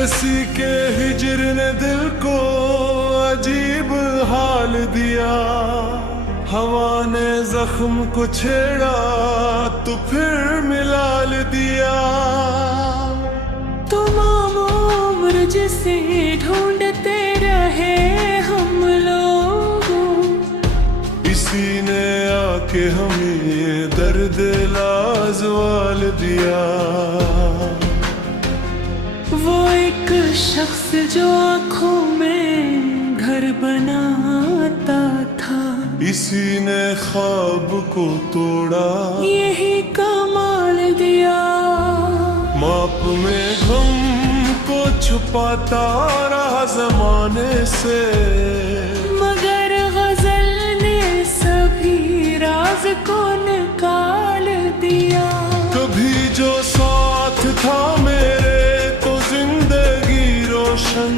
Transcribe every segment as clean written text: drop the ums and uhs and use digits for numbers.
किसी के हिजर ने दिल को अजीब हाल दिया, हवा ने जख्म को छेड़ा तो फिर मिलाल दिया। तमाम उम्र जिसे ढूंढते रहे हम लोग, इसी ने आके हमें ये दर्द लाजवाल दिया। वो एक शख्स जो आँखों में घर बनाता था, इसी ने ख्वाब को तोड़ा, यही कमाल दिया। माप में गम को छुपाता रहा जमाने से, मगर गजल ने सभी राज को निकाल दिया। कभी जो साथ था मेरे तो जिंदगी रोशन,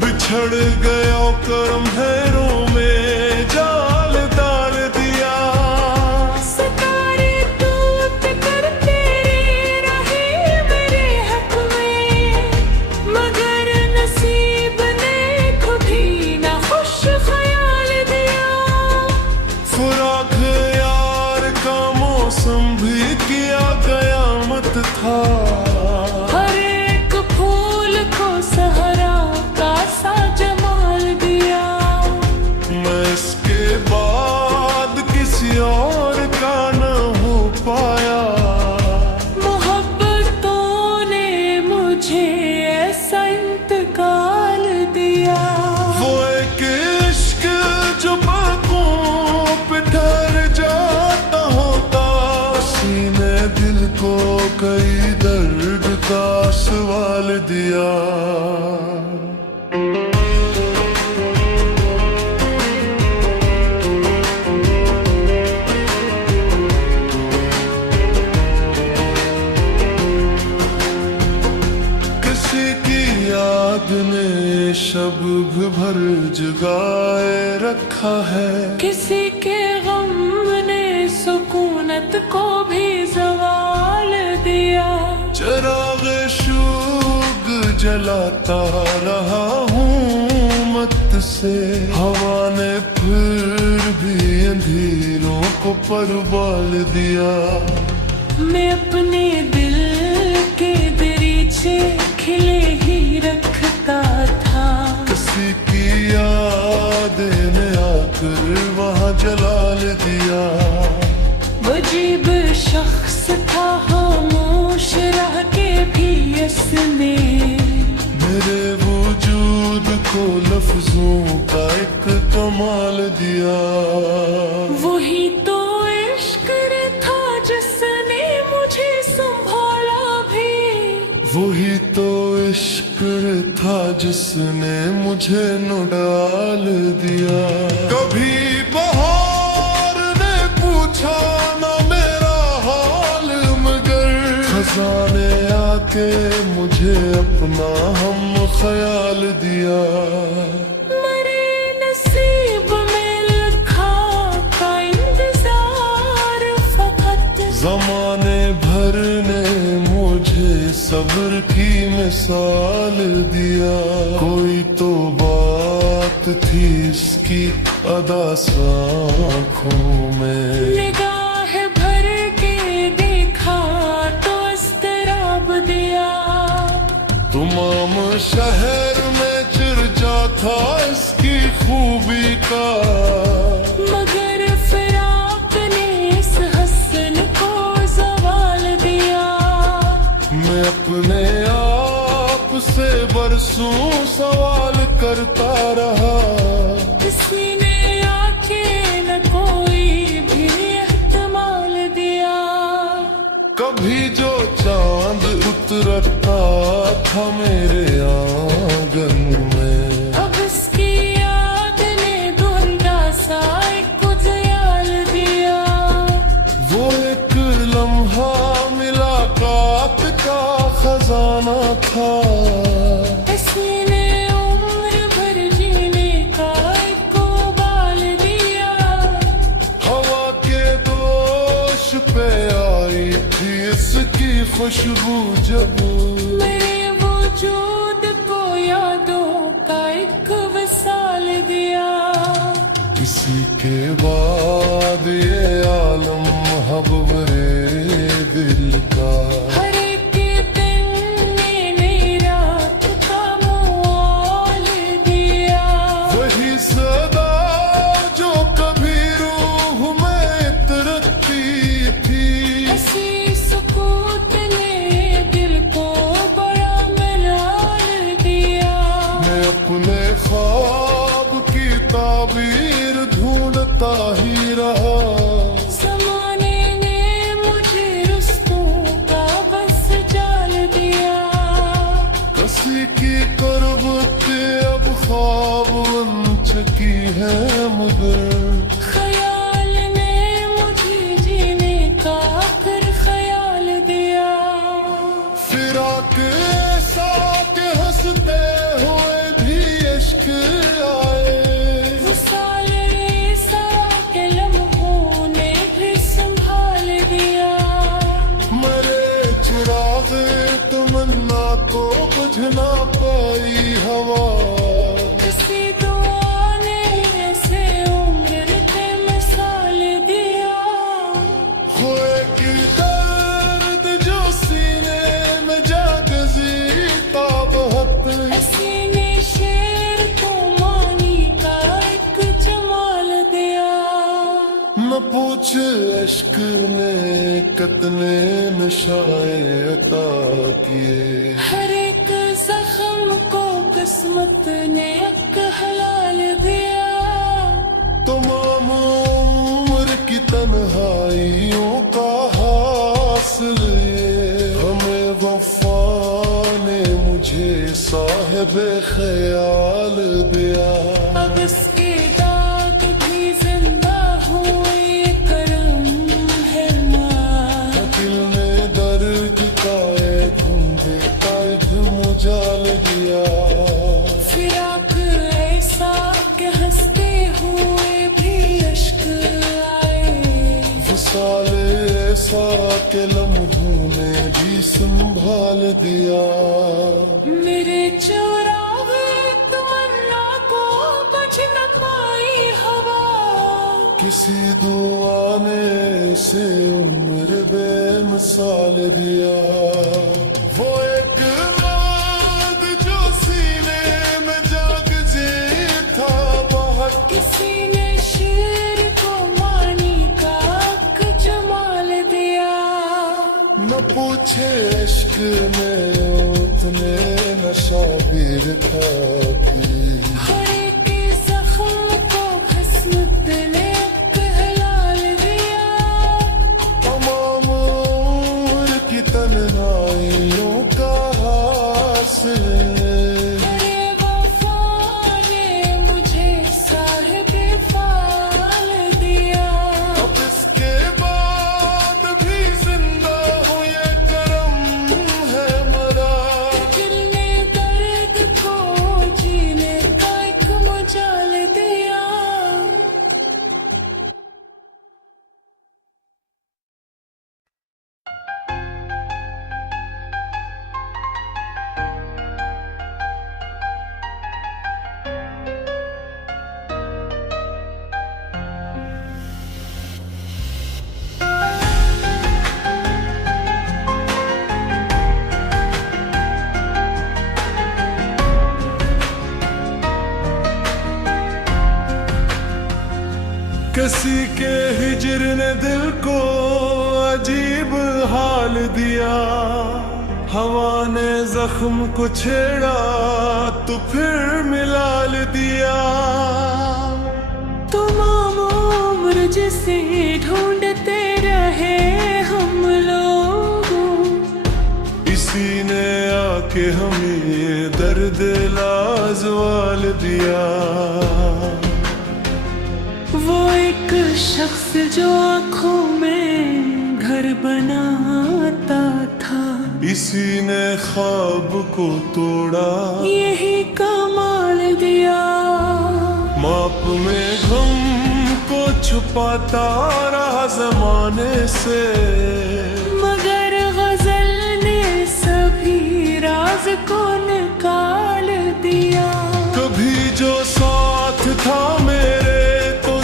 बिछड़ गया करम हैरों में जाल डाल दिया। सितारे टूट कर तेरे रहे मेरे हक में, मगर नसीब ने खुद ही ना खुश ख्याल दिया। फराक यार का मौसम भी किया कयामत था, हर एक फूल को सहरा का सा जमाल दिया। मैं इसके बाद किसी और का न हो पाया। मोहब्बतों ने मुझे ऐसा इंतकाल दिया। वो एक इश्क जो बातों पे ठहर जाता होता, सीने दिल को कई दर्द का सवाल दिया। किसी की याद ने शब भर जगाए रखा है, किसी के गम ने सुकूनत को भी जवाल दिया। चिराग शुग जलाता रहा हूँ मत से, हवा ने फिर भी अंधेरों को परवाल दिया। मैं अपने दिल के दरीचे खिले ही रखता था, किसी की याद ने आकर वहाँ जलाल दिया। अजीब शख्स था खामोश रह के भी इसने, मेरे वजूद को लफ्जों का एक कमाल दिया। वही तो इश्क था जिसने मुझे संभाला भी, वही तो इश्क था जिसने मुझे न डाल दिया। कभी बहार ने पूछा ना मेरा हाल, मगर खजाने आके मुझे अपना हम ख्याल दिया। मेरे नसीब में लिखा था इंतजार फकत, जमाने भर ने मुझे सब्र की मिसाल दिया। कोई तो बात थी इसकी अदा आँखों में, निगाह भर के देखा तो इस्तराब दिया। तमाम शहर में चर्चा था इसकी खूबी का, मगर फिराक ने इस हसन को सवाल दिया। मैं अपने आप से बरसों सवाल करता रहा, किसी ने आके न कोई भी एहतमाल दिया। कभी जो चांद उतरता था मेरे आंगन में, अब इसकी याद ने धुंधा सा एक उजियाल दिया। वो एक लम्हा मुलाकात का खजाना था, इसने उम्र भर जीने का एक उबाल दिया। हवा के दोष पे आई थी इसकी खुशबू जब मेरे वजूद किसी के बाद ये आलम हबरे दिल का। हर एक दिन नई रात का मोल दिया। वही सदा जो कभी रूह में तरती थी। ऐसी सुकूत ने दिल को बड़ा मलाल दिया। मैं अपने ख्वाब की ताबीर ढूंढता ही रहा। ज़माने ने मुझे रुस्तों का बस जाल दिया। किसी की करबते अब ख्वाब बन चुकी है मगर। ख्याल ने मुझे जीने का फिर ख्याल दिया। फिराक ऐसा के हंसते हुए भी इश्क आए। वसाल ऐसा के लम्हों ने भी संभाल दिया। मरे चिराग तमन्ना को बुझ ना पाई हवा। किसी दुआ ने ऐसे उम्र के मिसाल दिया। खोए की दर्द जो सीने में जागजी ताबहत। सीने शेर को मानी का एक जमाल दिया। न पूछ इश्क ने कितने नशाए अता किए। हर एक जख्म को किस्मत ने एक हलाल दिया। तमाम उम्र की तन्हाइयों का हासिल ये। हमें वफा ने मुझे साहिब ख्याल दिया। अब इसके दाग भी जिंदा हुए करम है माँ। दिल ने दर्द का एक ढूंढे का एक मुजाल दिया। फिराक ऐसा के हंसते हुए भी अश्क आए। विसाल ऐसा के लम्हों ने भी संभाल दिया। मेरे चुरावे तमन्ना को बच न पाई हवा। किसी दुआ ने से उम्र बेमिसाल दिया। वो एक रात जो सीने में जाग जे था बहुत। किसी ने शेर को मानी का एक जमाल दिया। न पूछे इश्क ने उतने नशा भी था कि। हर एक जख्म को किस्मत ने एक हलाल दिया। तमाम उम्र की तन्हाइयों का हासिल। मेरे वफा ने मुझे साहिब फाल दिया। अब इसके बाद भी जिंदा हूँ ये करम है मरा। दिल ने दर्द को जीने का एक मजाल दिया। किसी के हिजर ने दिल को अजीब हाल दिया। हवा ने जख्म को छेड़ा तो फिर मिलाल दिया। तमाम उम्र जिसे ढूंढते रहे हम लोग। इसी ने आके हमें ये दर्द लाजवाल दिया। वो एक शख्स जो आँखों में घर बनाता था। इसी ने ख्वाब को तोड़ा। यही कमाल दिया। माप में गम को छुपाता रहा जमाने से। मगर गजल ने सभी राज को निकाल दिया। कभी जो साथ था मेरे तो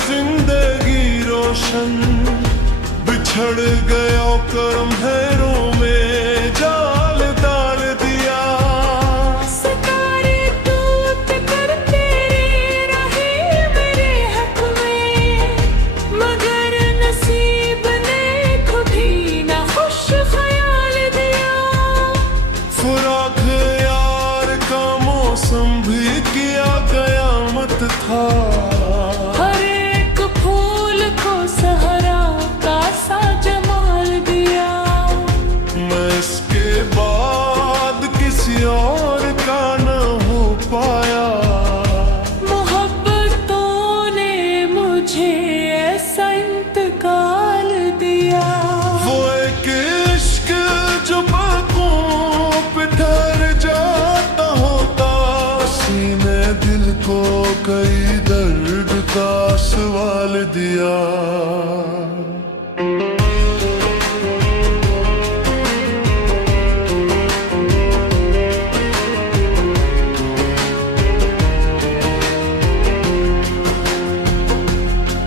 हर एक फूल को सहरा का सा जमाल दिया। मैं इसके बाद किसी और का न हो पाया। मोहब्बतों ने मुझे ऐसा इंतकाल दिया। वो एक इश्क जो बातों पे ठहर जाता होता, सीने दिल को कई दर्द का सवाल दिया।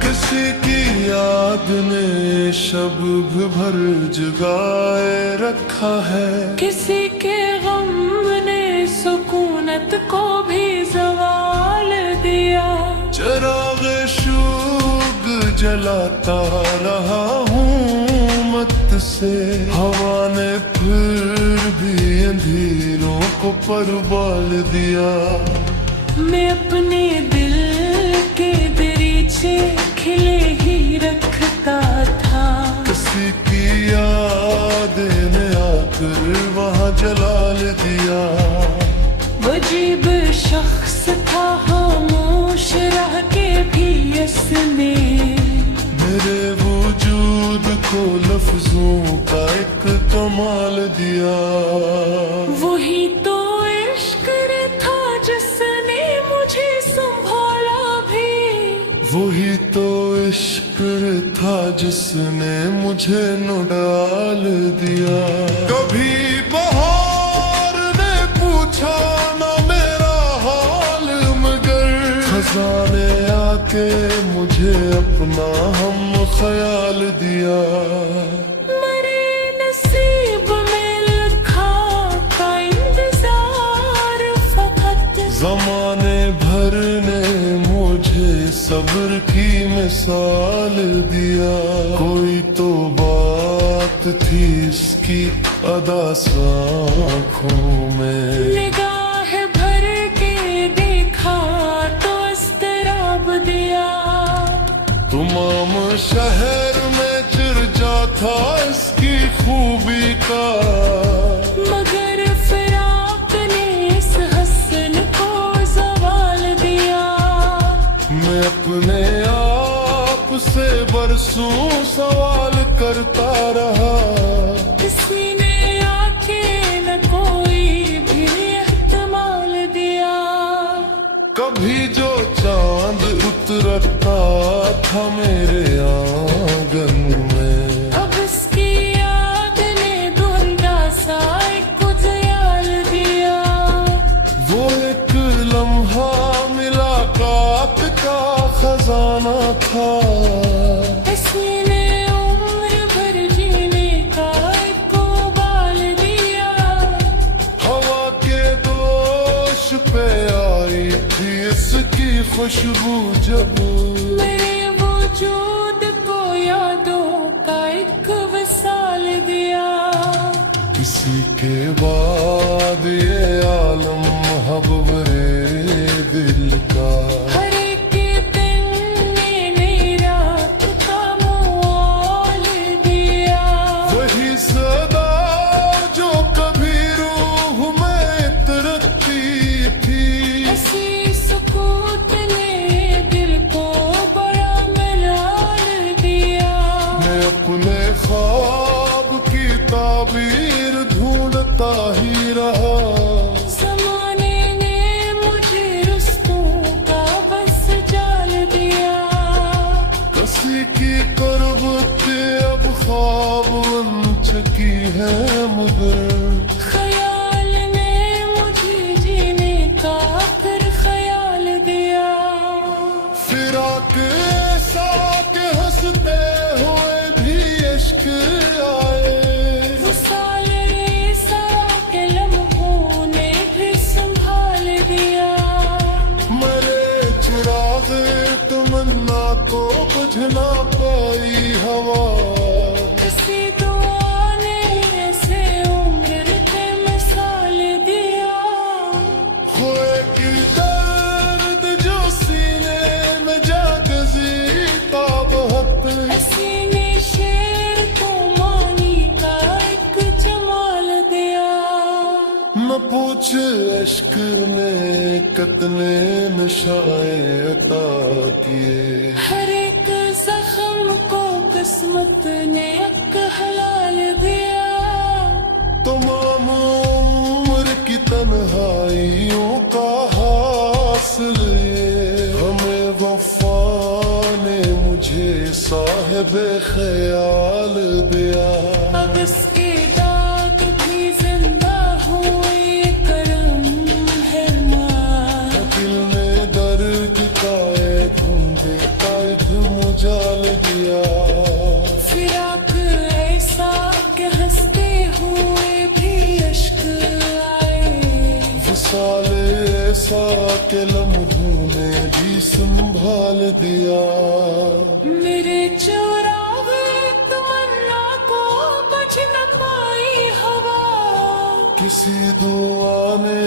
किसी की याद ने शब भर जगाए रखा है। किसी के गम ने सुकूनत को भी जवाल दिया। चिराग शूग जलाता रहा हूँ मत से, हवा ने फिर भी अंधेरों को परवाल दिया। मैं अपने दिल के दरीचे खिले ही रखता था। किसी की याद ने आकर वहाँ जलाल दिया। अजीब शख्स था खामोश रह के भी इसने मेरे वजूद को लफ्जों का एक कमाल दिया। वही तो इश्क था जिसने मुझे संभाला भी। वही तो इश्क था जिसने मुझे न डाल दिया। कभी बहार ने पूछा ना मेरा हाल, मगर खजाने आके मुझे अपना हम ख्याल दिया। मेरे नसीब में लिखा था इंतजार फकत। जमाने भर ने मुझे सब्र की मिसाल दिया। कोई तो बात थी इसकी अदा आँखों में। निगाह भर के देखा तो इस्तराब दिया। तमाम शहर में चर्चा था इसकी खूबी का, मगर फिराक ने इस हसन को सवाल दिया। मैं अपने आप से बरसों सवाल करता रहा। किसी ने आके न कोई भी एहतमाल दिया। कभी जो चांद उतरता था मेरे आंगन में, अब इसकी याद ने धुंधला सा एक उजियाल दिया। वो एक लम्हा मुलाकात का खजाना था। इसने उम्र भर जीने का एक उबाल दिया। हवा के दोष पे आई थी इसकी खुशबू जब, मेरे वजूद को यादों का एक विसाल दिया। किसी के बाद ये आलम हबरे दिल का। हर एक दिन नई रात का मोल दिया। वही सदा जो कभी रूह में तरती थी, ऐसी सुकूत ने दिल को बड़ा मलाल दिया। मैं अपने ख्वाब की ताबीर ढूंढता ही रहा। ज़माने ने मुझे रिश्तों का बस जाल दिया। किसी की करवत अब ख्वाब बन चुकी है, मगर ख्याल ने मुझे जीने का फिर ख्याल दिया। फिराक ऐसा के हंसते हुए भी इश्क आए। वसाले सा के लम्हों ने भी संभाल दिया। मरे चिराग तमन्ना को बुझ ना पाई हवा। किसी दुआ ने ऐसे उम्र के मिसाल दिया। खोए की दर्द जो सीने इश्क ने कितने नशाए अता किए। हर एक जख्म को किस्मत ने एक हलाल दिया। तमाम उम्र की तन्हाइयों का हासिल ये, हमें वफा ने मुझे साहिब ख्याल दिया। अब इसके दाग भी जिंदा हुए करम है माँ। दिल में दर्द का एक ढूंढे का एक मुजाल दिया। फिराक ऐसा कि हंसते हुए भी अश्क आए। विसाल ऐसा के लम्हों ने भी संभाल दिया। मेरे चुरावे तमन्ना को बच न पाई हवा। किसी दुआ ने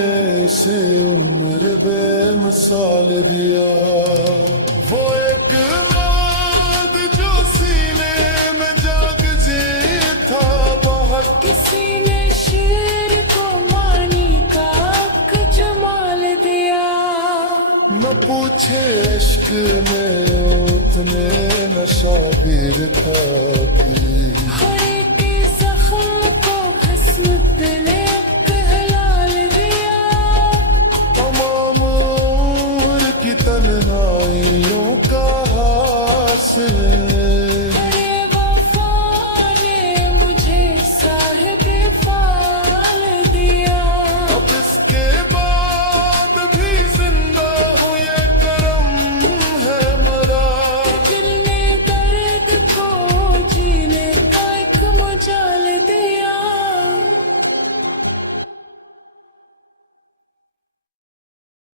इसे उम्र बेमिसाल दिया। वो एक रात जो सीने में जाग जे था बहुत, किसी ने शेर को मानी का जमाल दिया। न पूछे इश्क में उतने नशा भी था कि हर